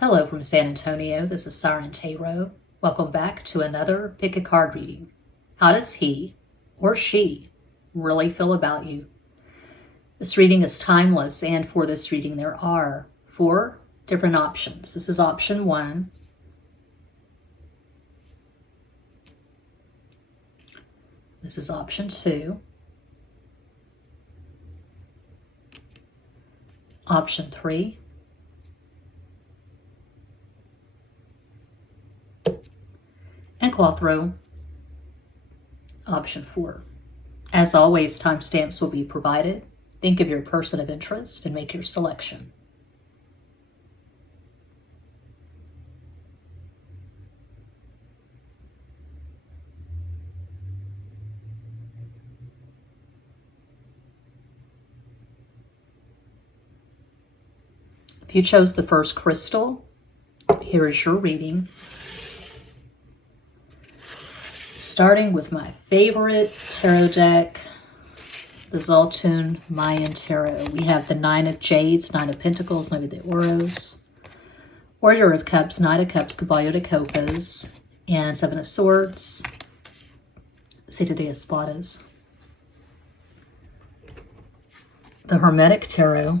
Hello from San Antonio, this is SIREN Tarot. Welcome back to another pick a card reading. How does he or she really feel about you? This reading is timeless, and for this reading there are 4 different options. This is option 1. This is option 2. Option 3. And Quattro, option 4. As always, timestamps will be provided. Think of your person of interest and make your selection. If you chose the first crystal, here is your reading. Starting with my favorite tarot deck, the Zoltun Mayan Tarot. We have the 9 of Jades, 9 of Pentacles, 9 of the Oros, Warrior of Cups, Knight of Cups, Caballo de Copas, and 7 of Swords, Siete de Espadas. The Hermetic Tarot.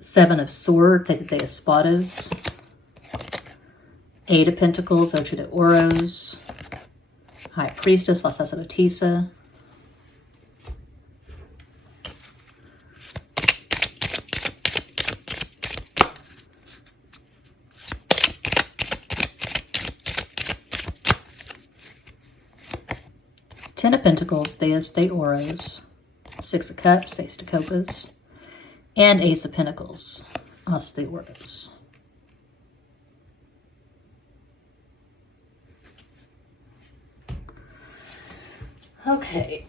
Seven of Swords, Siete de Espadas, 8 of Pentacles, Ocho de Oros, High Priestess, La Sacerdotisa, Ten of Pentacles, Diez de Oros, 6 of Cups, Ace de Copas, and Ace of Pentacles, As de Oros. Okay.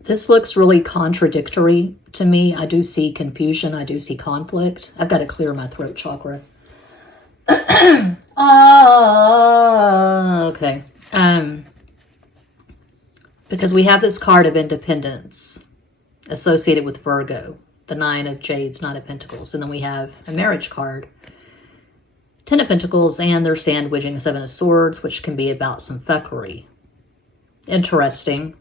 This looks really contradictory to me. I do see confusion. I do see conflict. I've got to clear my throat chakra. Okay. Because we have this card of independence associated with Virgo, the 9 of Jades, 9 of Pentacles, and then we have a marriage card, 10 of Pentacles, and they're sandwiching 7 of Swords, which can be about some fuckery. Interesting.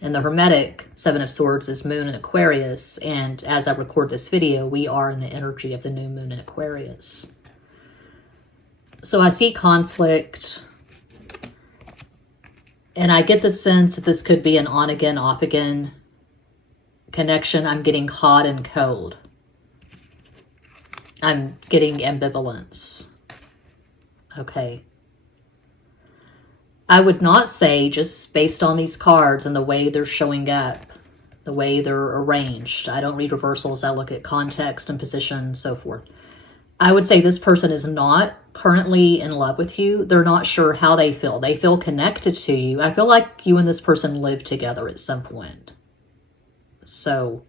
And the Hermetic 7 of Swords is Moon in Aquarius, and as I record this video, we are in the energy of the new moon in Aquarius. So I see conflict, and I get the sense that this could be an on-again, off-again connection. I'm getting hot and cold. I'm getting ambivalence. Okay. I would not say, just based on these cards and the way they're showing up, the way they're arranged. I don't read reversals. I look at context and position and so forth. I would say this person is not currently in love with you. They're not sure how they feel. They feel connected to you. I feel like you and this person lived together at some point. So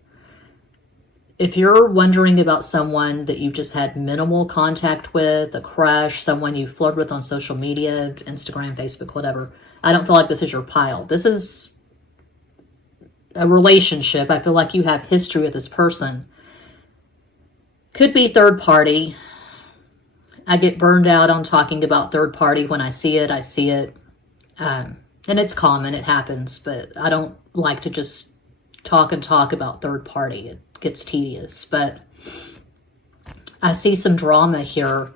if you're wondering about someone that you've just had minimal contact with, a crush, someone you flirt with on social media, Instagram, Facebook, whatever, I don't feel like this is your pile. This is a relationship. I feel like you have history with this person. Could be third party. I get burned out on talking about third party. When I see it, I see it. And it's common, it happens, but I don't like to just talk about third party. It gets tedious, but I see some drama here,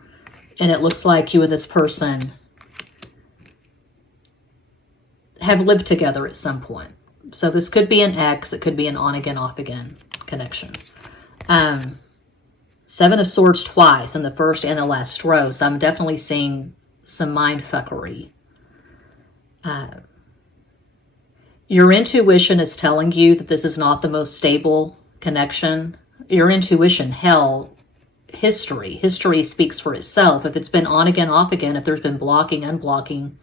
and it looks like you and this person have lived together at some point. So this could be an ex, it could be an on-again, off-again connection. 7 of Swords twice in the first and the last row, so I'm definitely seeing some mind fuckery. Your intuition is telling you that this is not the most stable connection. Your intuition, hell, history. History speaks for itself. If it's been on again, off again, if there's been blocking, unblocking,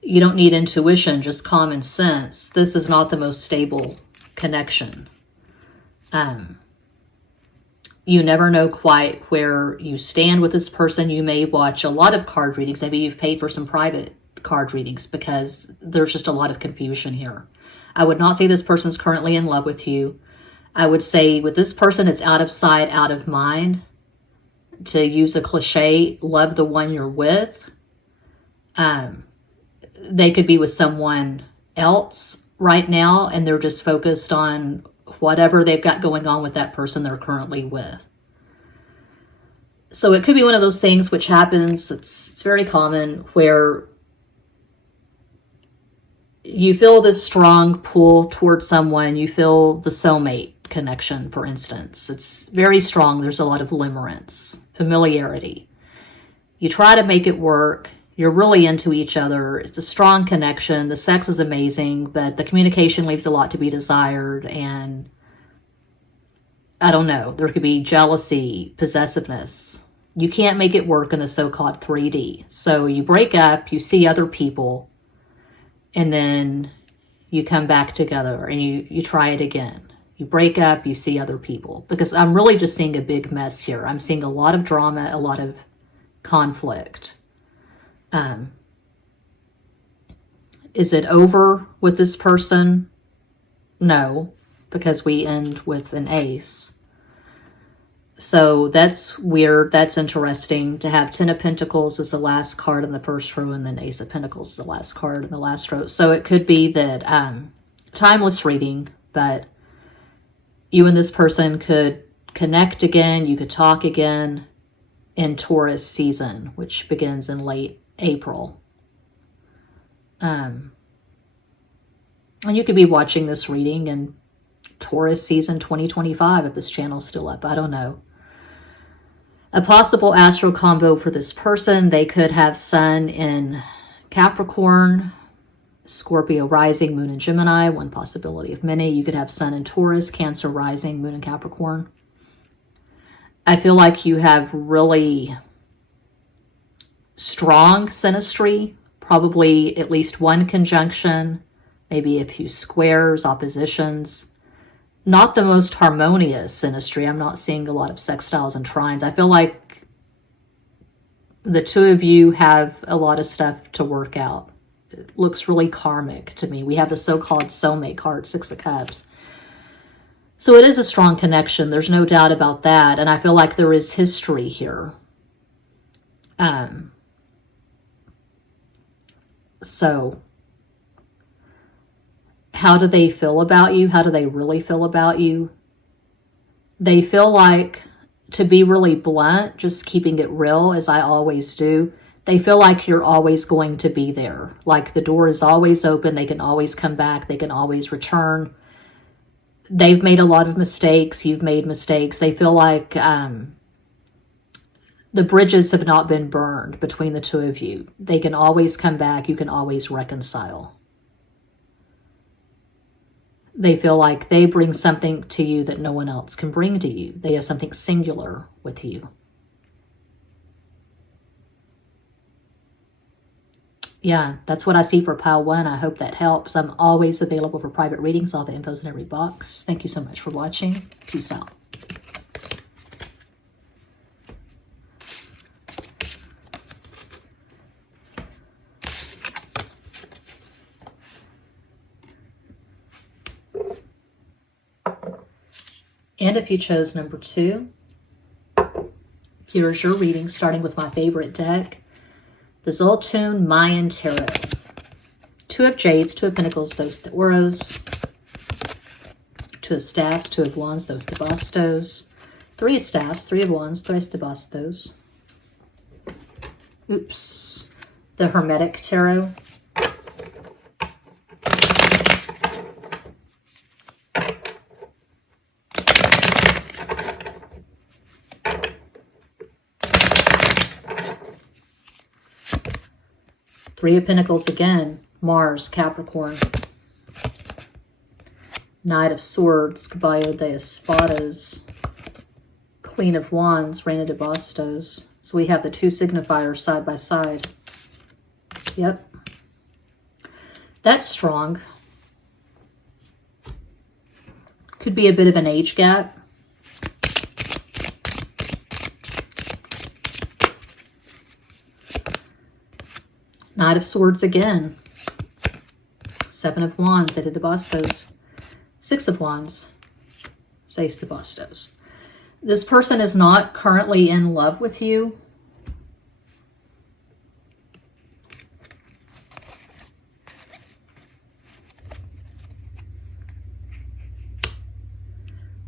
you don't need intuition, just common sense. This is not the most stable connection. You never know quite where you stand with this person. You may watch a lot of card readings. Maybe you've paid for some private card readings because there's just a lot of confusion here. I would not say this person's currently in love with you. I would say with this person, it's out of sight, out of mind. To use a cliche, love the one you're with. They could be with someone else right now, and they're just focused on whatever they've got going on with that person they're currently with. So it could be one of those things which happens, it's very common, where you feel this strong pull towards someone. You feel the soulmate connection, for instance. It's very strong. There's a lot of limerence, familiarity. You try to make it work. You're really into each other. It's a strong connection. The sex is amazing, but the communication leaves a lot to be desired. And I don't know, there could be jealousy, possessiveness. You can't make it work in the so-called 3D. So you break up, you see other people, and then you come back together and you try it again. You break up, you see other people. Because I'm really just seeing a big mess here. I'm seeing a lot of drama, a lot of conflict. Is it over with this person? No, because we end with an ace. So that's weird. That's interesting to have 10 of Pentacles as the last card in the first row, and then Ace of Pentacles is the last card in the last row. So it could be that timeless reading, but you and this person could connect again. You could talk again in Taurus season, which begins in late April. And you could be watching this reading in Taurus season 2025 if this channel's still up. I don't know. A possible astro combo for this person. They could have Sun in Capricorn, Scorpio rising, Moon in Gemini. One possibility of many. You could have Sun in Taurus, Cancer rising, Moon in Capricorn. I feel like you have really strong synastry, probably at least one conjunction, maybe a few squares, oppositions. Not the most harmonious synastry. I'm not seeing a lot of sextiles and trines. I feel like the two of you have a lot of stuff to work out. It looks really karmic to me. We have the so-called soulmate card, Six of Cups. So it is a strong connection. There's no doubt about that. And I feel like there is history here. So how do they feel about you? How do they really feel about you? They feel like, to be really blunt, just keeping it real as I always do, they feel like you're always going to be there. Like the door is always open. They can always come back. They can always return. They've made a lot of mistakes. You've made mistakes. They feel like the bridges have not been burned between the two of you. They can always come back. You can always reconcile. They feel like they bring something to you that no one else can bring to you. They have something singular with you. Yeah, that's what I see for pile 1. I hope that helps. I'm always available for private readings. All the info's in every box. Thank you so much for watching. Peace out. And if you chose number 2, here's your reading, starting with my favorite deck, the Zoltun Mayan Tarot. 2 of Jades, 2 of Pentacles, those the Oros. 2 of Staffs, 2 of Wands, those the Bastos. 3 of Staffs, 3 of Wands, thrice the Bastos. Oops. The Hermetic Tarot. Three of Pentacles again, Mars, Capricorn. Knight of Swords, Caballo de Espadas. Queen of Wands, Reina de Bastos. So we have the 2 signifiers side by side. Yep. That's strong. Could be a bit of an age gap. Knight of Swords again. Seven of Wands, they did the Bastos. Six of Wands, Seis de Bastos. This person is not currently in love with you.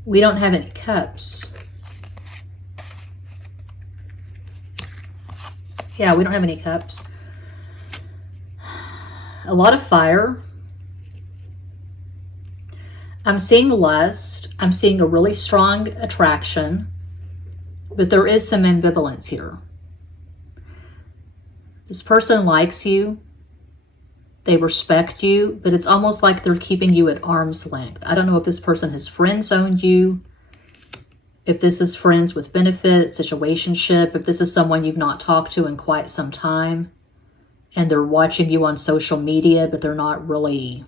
We don't have any cups. Yeah, we don't have any cups. A lot of fire. I'm seeing lust. I'm seeing a really strong attraction, but there is some ambivalence here. This person likes you. They respect you, but it's almost like they're keeping you at arm's length. I don't know if this person has friend-zoned you, if this is friends with benefit, situationship, if this is someone you've not talked to in quite some time, and they're watching you on social media, but they're not really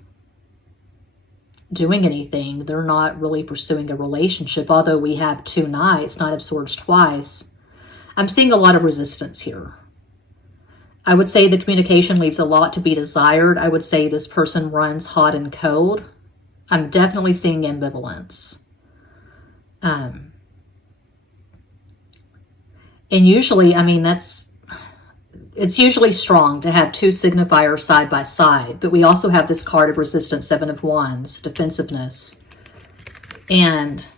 doing anything. They're not really pursuing a relationship, although we have two knights, Knight of Swords twice. I'm seeing a lot of resistance here. I would say the communication leaves a lot to be desired. I would say this person runs hot and cold. I'm definitely seeing ambivalence. And usually, I mean, it's usually strong to have two signifiers side by side, but we also have this card of resistance, Seven of Wands, defensiveness, and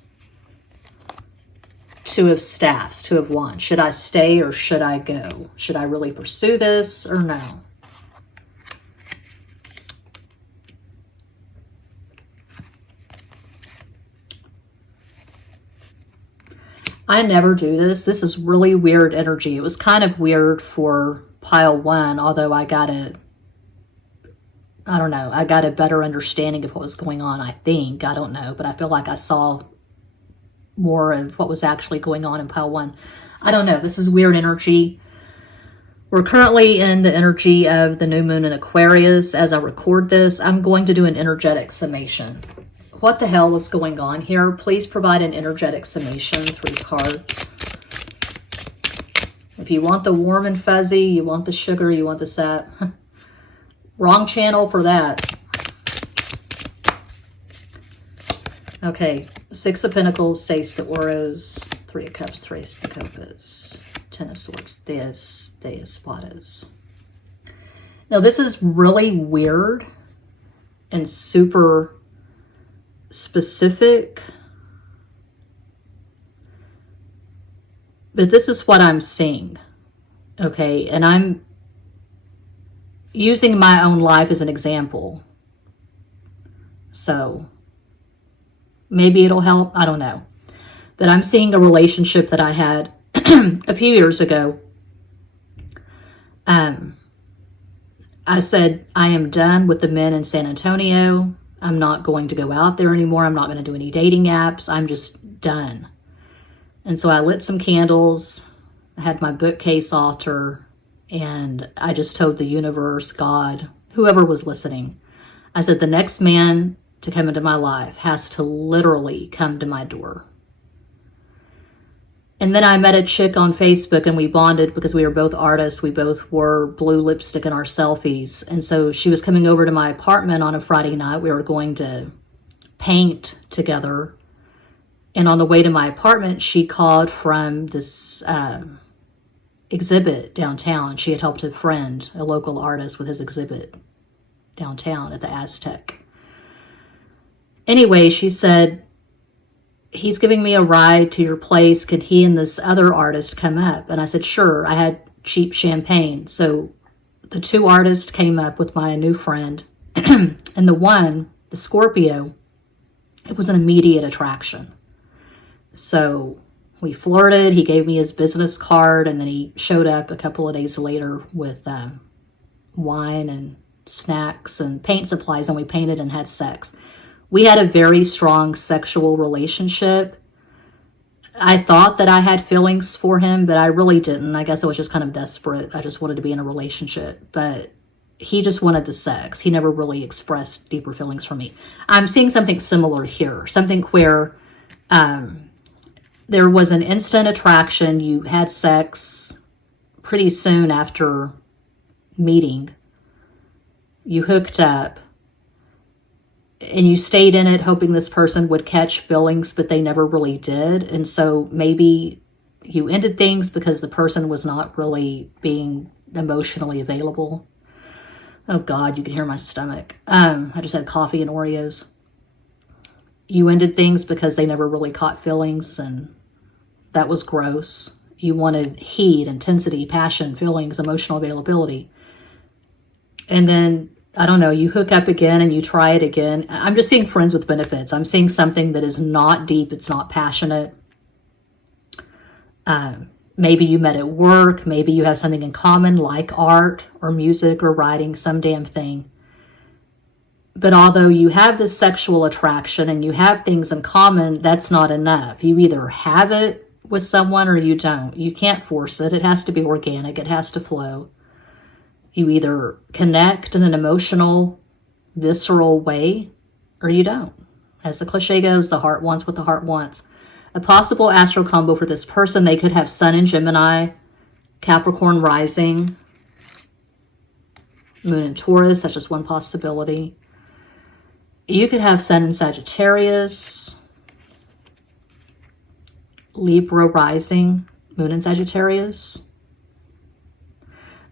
Two of Staffs, Two of Wands. Should I stay or should I go? Should I really pursue this or no? I never do this. This is really weird energy. It was kind of weird for pile one, although I don't know, I got a better understanding of what was going on, I think. I don't know, but I feel like I saw more of what was actually going on in pile one. I don't know. This is weird energy. We're currently in the energy of the new moon in Aquarius. As I record this, I'm going to do an energetic summation. What the hell is going on here? Please provide an energetic summation, 3 cards. If you want the warm and fuzzy, you want the sugar, you want the sap. Wrong channel for that. Okay, 6 of Pentacles, Seis de Oros, 3 of Cups, Tres de Copas, 10 of Swords, Diez de Espadas. Now, this is really weird and super specific, but this is what I'm seeing, okay? And I'm using my own life as an example. So maybe it'll help. I don't know. But I'm seeing a relationship that I had a few years ago. I said, I am done with the men in San Antonio. I'm not going to go out there anymore. I'm not going to do any dating apps. I'm just done. And so I lit some candles. I had my bookcase altar. And I just told the universe, God, whoever was listening, I said, the next man to come into my life has to literally come to my door. And then I met a chick on Facebook and we bonded because we were both artists. We both wore blue lipstick in our selfies. And so she was coming over to my apartment on a Friday night. We were going to paint together. And on the way to my apartment, she called from this exhibit downtown. She had helped a friend, a local artist, with his exhibit downtown at the Aztec. Anyway, she said, he's giving me a ride to your place. Could he and this other artist come up? And I said, sure. I had cheap champagne. So the 2 artists came up with my new friend. And the Scorpio, it was an immediate attraction. So we flirted. He gave me his business card. And then he showed up a couple of days later with wine and snacks and paint supplies. And we painted and had sex. We had a very strong sexual relationship. I thought that I had feelings for him, but I really didn't. I guess I was just kind of desperate. I just wanted to be in a relationship. But he just wanted the sex. He never really expressed deeper feelings for me. I'm seeing something similar here. Something where there was an instant attraction. You had sex pretty soon after meeting. You hooked up. And you stayed in it hoping this person would catch feelings, but they never really did. And so maybe you ended things because the person was not really being emotionally available. Oh God, you can hear my stomach. I just had coffee and Oreos. You ended things because they never really caught feelings, and that was gross. You wanted heat, intensity, passion, feelings, emotional availability. And then, I don't know, you hook up again and you try it again. I'm just seeing friends with benefits. I'm seeing something that is not deep. It's not passionate. Maybe you met at work. Maybe you have something in common like art or music or writing, some damn thing. But although you have this sexual attraction and you have things in common, that's not enough. You either have it with someone or you don't. You can't force it. It has to be organic. It has to flow. You either connect in an emotional, visceral way, or you don't. As the cliche goes, the heart wants what the heart wants. A possible astral combo for this person, they could have Sun in Gemini, Capricorn rising, Moon in Taurus. That's just one possibility. You could have Sun in Sagittarius, Libra rising, Moon in Sagittarius.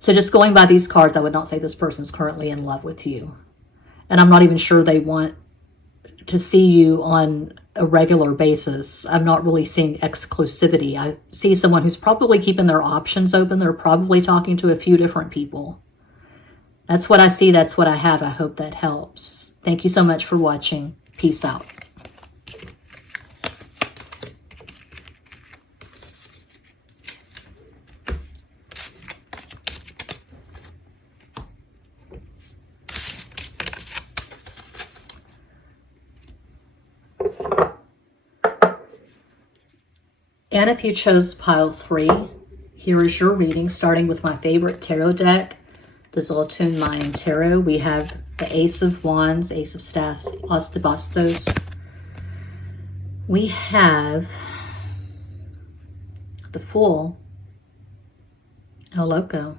So just going by these cards, I would not say this person is currently in love with you. And I'm not even sure they want to see you on a regular basis. I'm not really seeing exclusivity. I see someone who's probably keeping their options open. They're probably talking to a few different people. That's what I see. That's what I have. I hope that helps. Thank you so much for watching. Peace out. And if you chose pile 3, here is your reading, starting with my favorite tarot deck, the Zoltun Mayan Tarot. We have the Ace of Wands, Ace of Staffs, As de Bastos. We have the Fool, El Loco,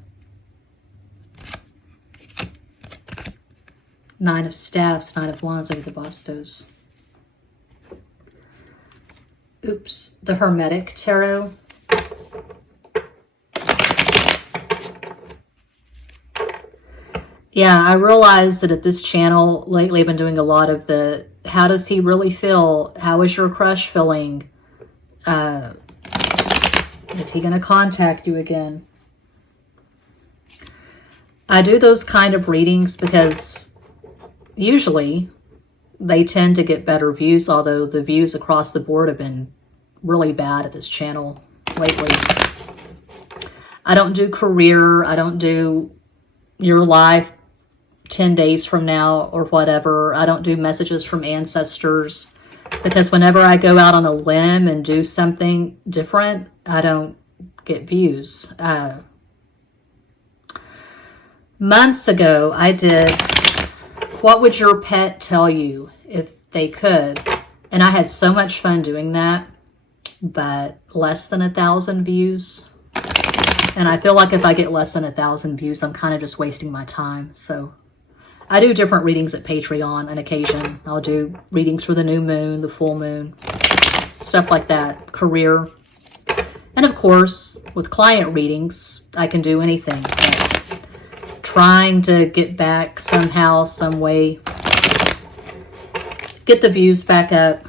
Nine of Staffs, Nine of Wands, As de Bastos. Oops, the Hermetic Tarot. Yeah, I realized that at this channel lately I've been doing a lot of the, how does he really feel? How is your crush feeling? Is he going to contact you again? I do those kind of readings because usually they tend to get better views, although the views across the board have been really bad at this channel lately. I don't do career. I don't do your life 10 days from now or whatever. I don't do messages from ancestors because whenever I go out on a limb and do something different, I don't get views. Months ago, I did What Would Your Pet Tell You If They Could? And I had so much fun doing that, but less than 1,000 views. And I feel like if I get less than 1,000 views, I'm kind of just wasting my time. So I do different readings at Patreon on occasion. I'll do readings for the new moon, the full moon, stuff like that, career. And of course, with client readings, I can do anything. Trying to get back somehow, some way, get the views back up.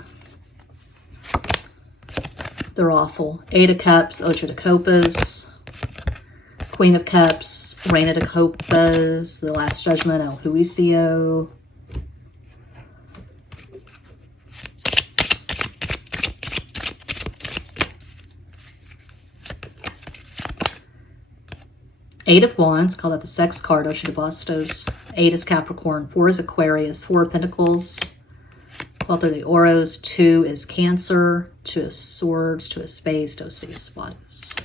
They're awful. Eight of Cups, Ocho de Copas, Queen of Cups, Reina de Copas, The Last Judgment, El Juicio. Eight of Wands, call that the sex card, Ocho de Bastos. 8 is Capricorn, 4 is Aquarius, 4 of Pentacles, 12 are the Oros, 2 is Cancer, 2 of Swords, 2 of Spades, 2 of Espadas.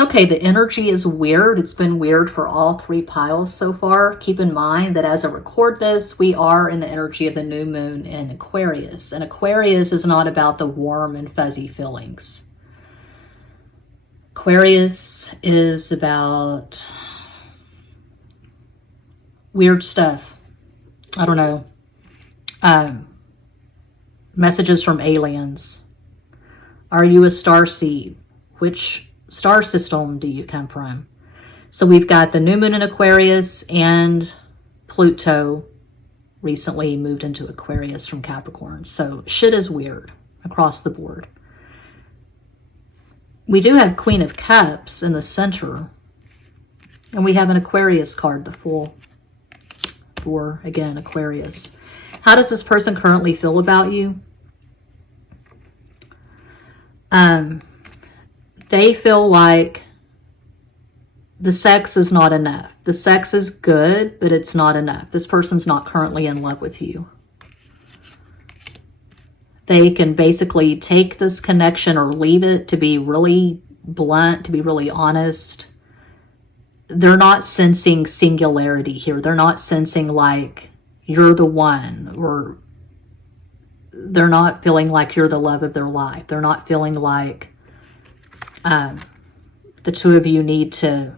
Okay, the energy is weird. It's been weird for all 3 piles so far. Keep in mind that as I record this, we are in the energy of the new moon in Aquarius. And Aquarius is not about the warm and fuzzy feelings. Aquarius is about weird stuff. I don't know. Messages from aliens. Are you a starseed? Which star system do you come from? So we've got the new moon in Aquarius, and Pluto recently moved into Aquarius from Capricorn. So shit is weird across the board. We do have Queen of Cups in the center, and we have an Aquarius card, the Fool, for, again, Aquarius. How does this person currently feel about you? They feel like the sex is not enough. The sex is good, but it's not enough. This person's not currently in love with you. They can basically take this connection or leave it, to be really blunt, to be really honest. They're not sensing singularity here. They're not sensing like you're the one, or they're not feeling like you're the love of their life. They're not feeling like the two of you need to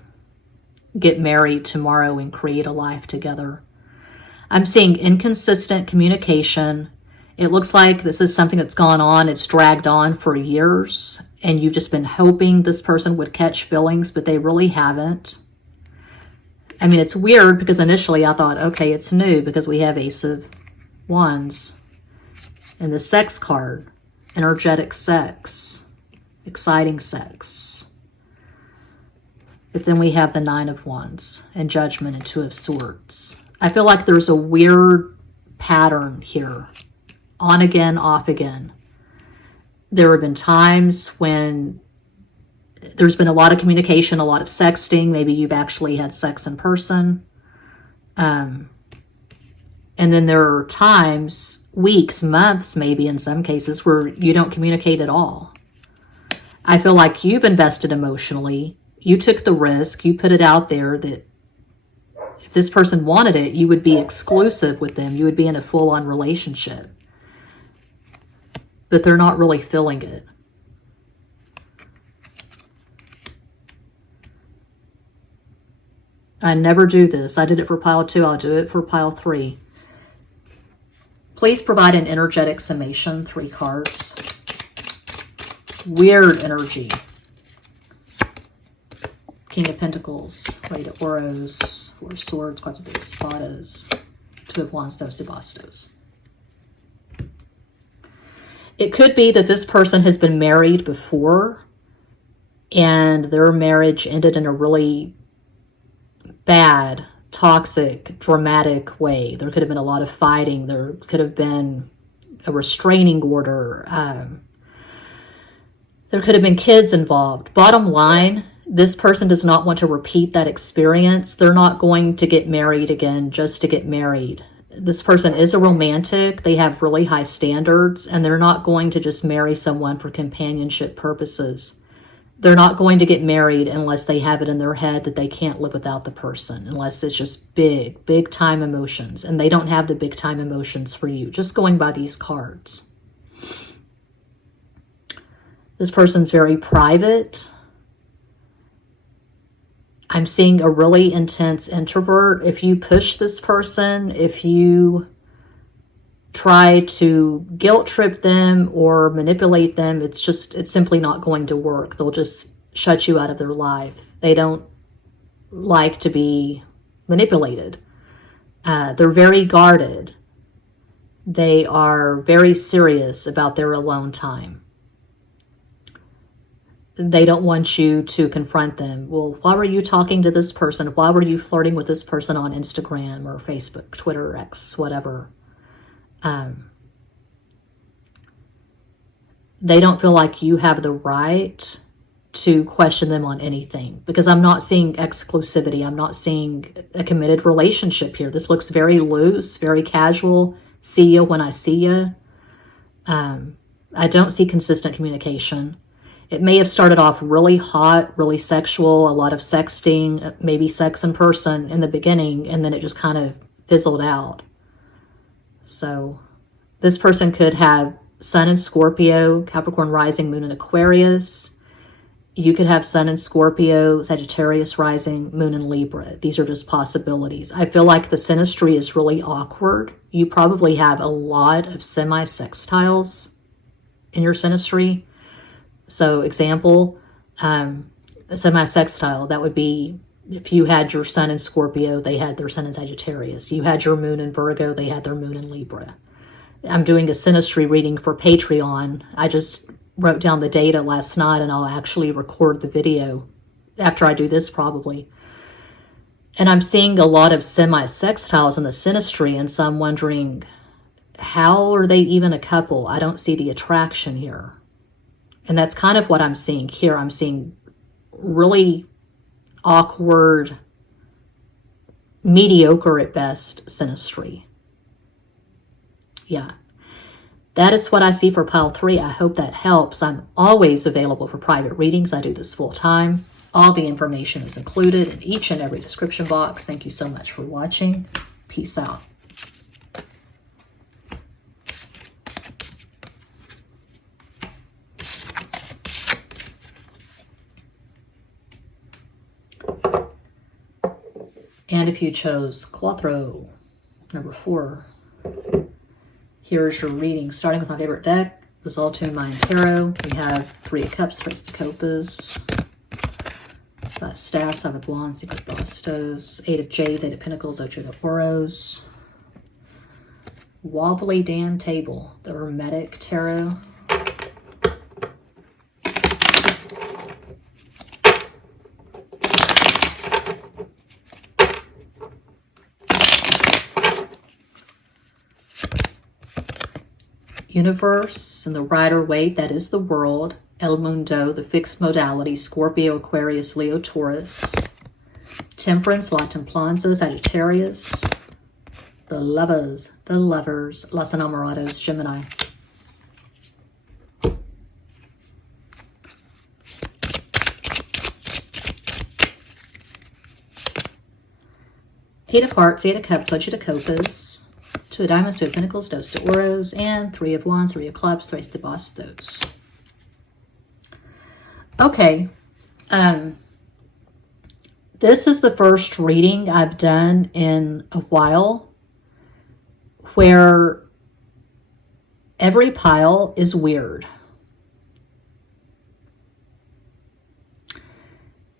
get married tomorrow and create a life together. I'm seeing inconsistent communication. It looks like this is something that's gone on. It's dragged on for years, and you've just been hoping this person would catch feelings, but they really haven't. I mean, it's weird because initially I thought, okay, it's new because we have Ace of Wands and the sex card, energetic sex, exciting sex. But then we have the Nine of Wands and Judgment and Two of Swords. I feel like there's a weird pattern here. On again, off again. There have been times when there's been a lot of communication, a lot of sexting. Maybe you've actually had sex in person. And then there are times, weeks, months, maybe in some cases, where you don't communicate at all. I feel like you've invested emotionally. You took the risk. You put it out there that if this person wanted it, you would be exclusive with them. You would be in a full-on relationship. But they're not really feeling it. I never do this. I did it for pile 2. I'll do it for pile 3. Please provide an energetic summation. 3 cards. Weird energy. King of Pentacles, Knight of Oros, 4 of Swords, Quatro de Espadas, 2 of Wands, Dos de Bastos. It could be that this person has been married before and their marriage ended in a really bad, toxic, dramatic way. There could have been a lot of fighting. There could have been a restraining order. There could have been kids involved. Bottom line, this person does not want to repeat that experience. They're not going to get married again just to get married. This person is a romantic. They have really high standards, and they're not going to just marry someone for companionship purposes. They're not going to get married unless they have it in their head that they can't live without the person, unless it's just big, big time emotions. And they don't have the big time emotions for you, just going by these cards. This person's very private. I'm seeing a really intense introvert. If you push this person, if you try to guilt trip them or manipulate them, it's simply not going to work. They'll just shut you out of their life. They don't like to be manipulated. They're very guarded. They are very serious about their alone time. They don't want you to confront them. Well, why were you talking to this person? Why were you flirting with this person on Instagram or Facebook, Twitter, X, whatever? They don't feel like you have the right to question them on anything, because I'm not seeing exclusivity. I'm not seeing a committed relationship here. This looks very loose, very casual. See you when I see you. I don't see consistent communication. It may have started off really hot, really sexual, a lot of sexting, maybe sex in person in the beginning, and then it just kind of fizzled out. So this person could have Sun in Scorpio, Capricorn rising, Moon in Aquarius. You could have Sun in Scorpio, Sagittarius rising, Moon in Libra. These are just possibilities. I feel like the synastry is really awkward. You probably have a lot of semi-sextiles in your synastry. So example, a semi-sextile, that would be if you had your Sun in Scorpio, they had their Sun in Sagittarius. You had your Moon in Virgo, they had their Moon in Libra. I'm doing a synastry reading for Patreon. I just wrote down the data last night, and I'll actually record the video after I do this probably. And I'm seeing a lot of semi-sextiles in the synastry, and so I'm wondering, how are they even a couple? I don't see the attraction here. And that's kind of what I'm seeing here. I'm seeing really awkward, mediocre at best synastry. Yeah. That is what I see for pile 3. I hope that helps. I'm always available for private readings. I do this full time. All the information is included in each and every description box. Thank you so much for watching. Peace out. And if you chose Cuatro, number 4, here's your reading, starting with my favorite deck, the Zoltun Mayan Tarot. We have 3 of Cups, Tres de Copas, 5 Staffs, 7 of Wands, 6 of Bastos, 8 of Jades, 8 of Pentacles, 8 of Oros, Wobbly Damn Table, the Hermetic Tarot. Universe and the Rider-Waite, that is the world. El Mundo, the fixed modality, Scorpio, Aquarius, Leo, Taurus. Temperance, La Templanza, Sagittarius. The Lovers, Los Enamorados, Gemini. Eight of Hearts, 8 of Cups, Budget of Copas. 2 of Diamonds, 2 of Pentacles, 2 of Oros, and 3 of Wands, 3 of Clubs, 3 de Bastos. Okay. This is the first reading I've done in a while where every pile is weird.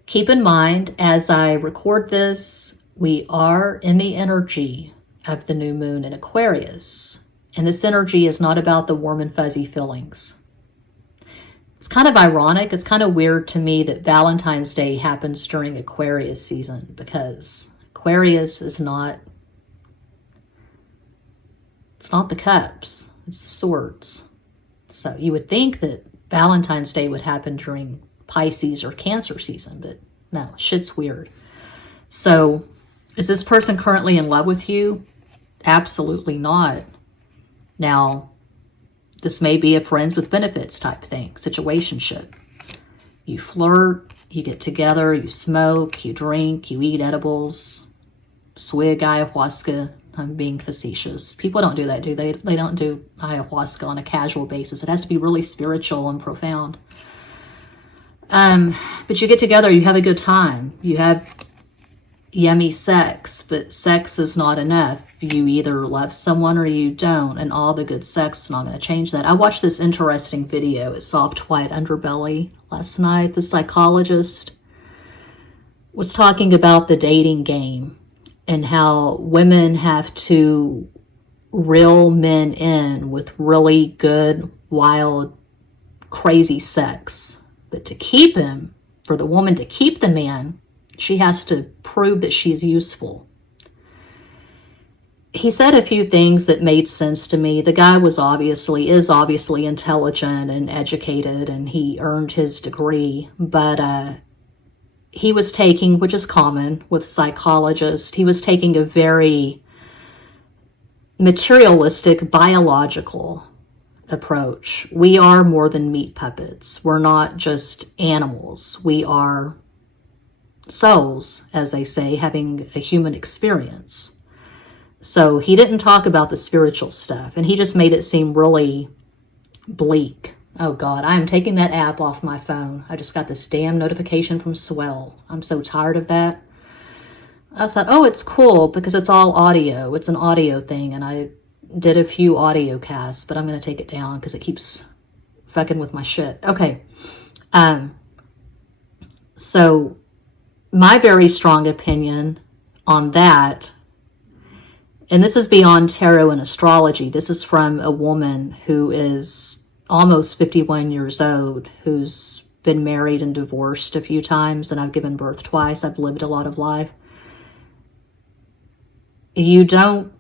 Keep in mind, as I record this, we are in the energy of the new moon in Aquarius. And this energy is not about the warm and fuzzy feelings. It's kind of ironic. It's kind of weird to me that Valentine's Day happens during Aquarius season, because Aquarius is not, it's not the cups, it's the swords. So you would think that Valentine's Day would happen during Pisces or Cancer season, but no, shit's weird. So is this person currently in love with you? Absolutely not. Now, this may be a friends with benefits type thing, situationship. You flirt, you get together, you smoke, you drink, you eat edibles, swig ayahuasca. I'm being facetious. People don't do that, do they? They don't do ayahuasca on a casual basis. It has to be really spiritual and profound. But you get together, you have a good time. You have yummy sex, but sex is not enough. You either love someone or you don't, and all the good sex is not going to change that. I watched this interesting video at Soft White Underbelly last night. The psychologist was talking about the dating game and how women have to reel men in with really good, wild, crazy sex. But to keep him, for the woman to keep the man, she has to prove that she's useful. He said a few things that made sense to me. The guy is obviously intelligent and educated, and he earned his degree, but he was taking, which is common with psychologists, he was taking a very materialistic, biological approach. We are more than meat puppets. We're not just animals. We are souls, as they say, having a human experience. So he didn't talk about the spiritual stuff, and he just made it seem really bleak. Oh God, I am taking that app off my phone. I just got this damn notification from Swell. I'm so tired of that. I thought, oh, it's cool because it's all audio. It's an audio thing, and I did a few audio casts, but I'm going to take it down because it keeps fucking with my shit. Okay. So my very strong opinion on that, and this is beyond tarot and astrology. This is from a woman who is almost 51 years old, who's been married and divorced a few times, and I've given birth twice. I've lived a lot of life. You don't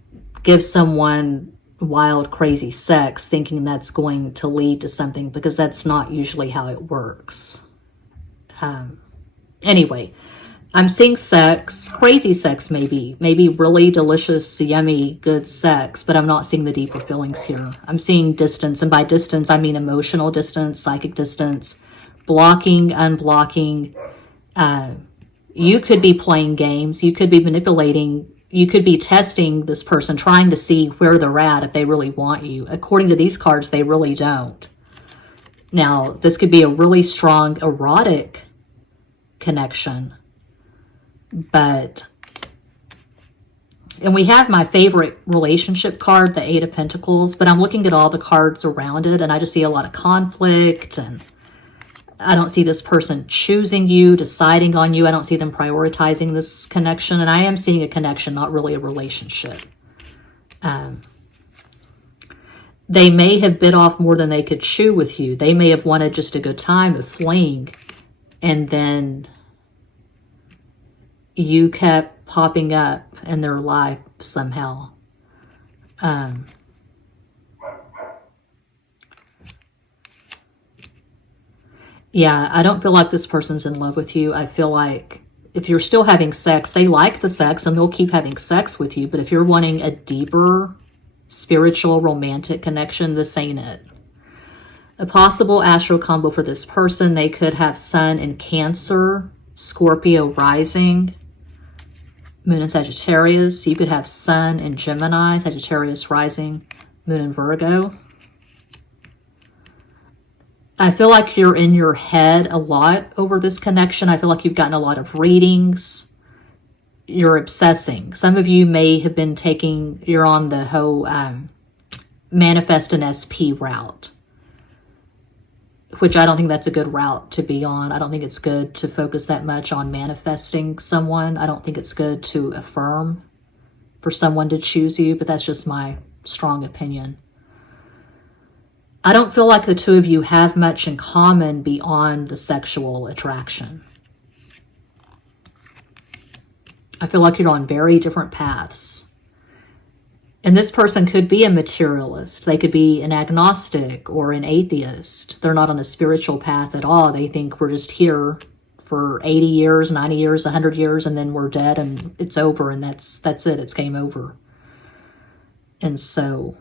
give someone wild, crazy sex thinking that's going to lead to something, because that's not usually how it works. Anyway, I'm seeing sex, crazy sex maybe really delicious, yummy, good sex, but I'm not seeing the deeper feelings here. I'm seeing distance, and by distance, I mean emotional distance, psychic distance, blocking, unblocking. You could be playing games. You could be manipulating. You could be testing this person, trying to see where they're at, if they really want you. According to these cards, they really don't. Now, this could be a really strong erotic connection. But, and we have my favorite relationship card, the Eight of Pentacles, but I'm looking at all the cards around it, and I just see a lot of conflict, and I don't see this person choosing you, deciding on you. I don't see them prioritizing this connection, and I am seeing a connection, not really a relationship. They may have bit off more than they could chew with you. They may have wanted just a good time, a fling, and then you kept popping up in their life somehow. Yeah, I don't feel like this person's in love with you. I feel like if you're still having sex, they like the sex and they'll keep having sex with you. But if you're wanting a deeper spiritual, romantic connection, this ain't it. A possible astral combo for this person, they could have Sun in Cancer, Scorpio rising, Moon in Sagittarius. You could have Sun in Gemini, Sagittarius rising, Moon in Virgo. I feel like you're in your head a lot over this connection. I feel like you've gotten a lot of readings. You're obsessing. Some of you may have been you're on the whole manifest an SP route, which I don't think that's a good route to be on. I don't think it's good to focus that much on manifesting someone. I don't think it's good to affirm for someone to choose you, but that's just my strong opinion. I don't feel like the two of you have much in common beyond the sexual attraction. I feel like you're on very different paths. And this person could be a materialist. They could be an agnostic or an atheist. They're not on a spiritual path at all. They think we're just here for 80 years, 90 years, 100 years, and then we're dead and it's over, and that's it. It's game over. And so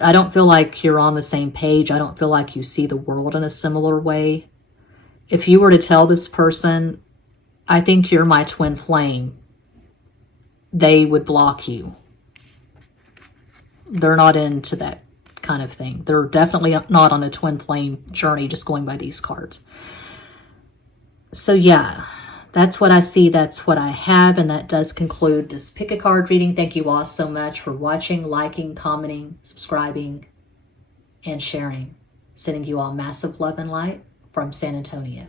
I don't feel like you're on the same page. I don't feel like you see the world in a similar way. If you were to tell this person, I think you're my twin flame, they would block you. They're not into that kind of thing. They're definitely not on a twin flame journey, just going by these cards. So yeah, that's what I see. That's what I have. And that does conclude this pick a card reading. Thank you all so much for watching, liking, commenting, subscribing, and sharing. Sending you all massive love and light from San Antonio.